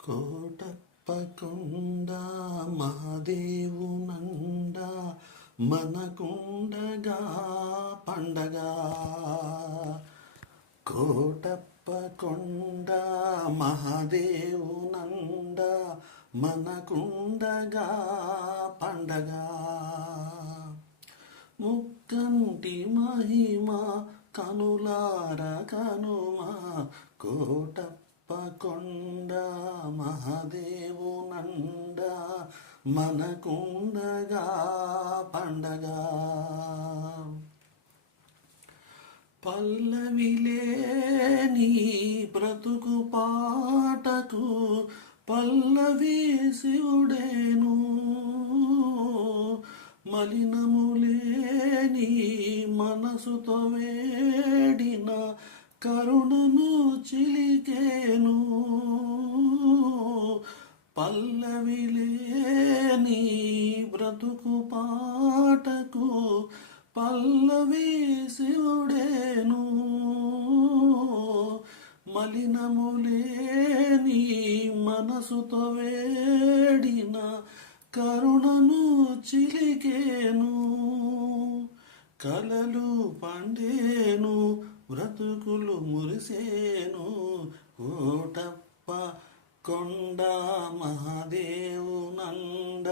కోటప్ప కొండ మహాదేవునండ మనకుండగా పండగ. కోటప్ప కొండ మహాదేవునండ మనకుండగా పండగ. ముక్కంటి మహిమ కనులార కనుమా కోటప్ప కొండ మహాదేవునండ మనకుండగా పండగ. పల్లవిలేని బ్రతుకు పాటకు పల్లవి శివుడేను, మలినములేని మనసుతో వేడిన కరుణను చిలికేను. పల్లవిలేని బ్రతుకు పాటకు పల్లవి శివుడేను, మలినములేని మనసుతో వేడిన కరుణను చిలికేను. కలలు పండేను బ్రతుకులు మురిసేను కోటప్ప కొండ మహాదేవునండ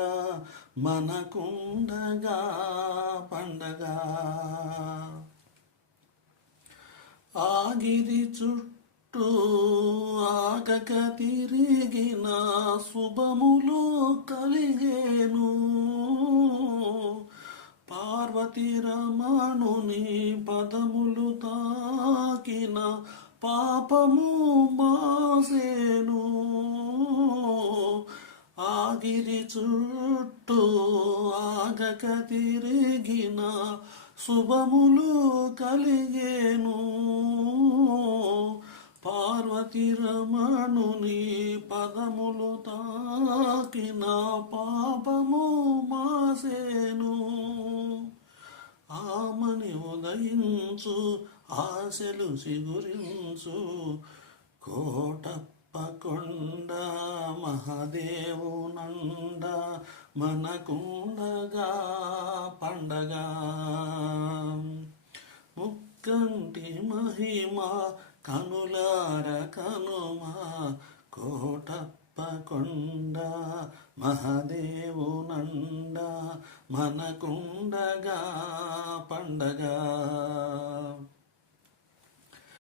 మనకుండగా పండగ. ఆగిరి చుట్టూ ఆగక తిరిగిన శుభములు కలిగేను, పార్వతీ రమణుని పదములు తాకిన పాపము మాసేను. ఆగిరి చుట్టూ ఆగక తిరిగిన శుభములు కలిగేను, పార్వతీ రమణుని పదములు తాకిన పాపము మాసేను. ఆమని ఉదయించు ఆశలు సిగురించు కోటప్ప కొండ మహాదేవునండ మనకుండగా పండగ. ముక్కంటి మహిమ కనులార కనుమా కోటప్ప కొండ మహాదేవునండ మనకుండగా పండగ.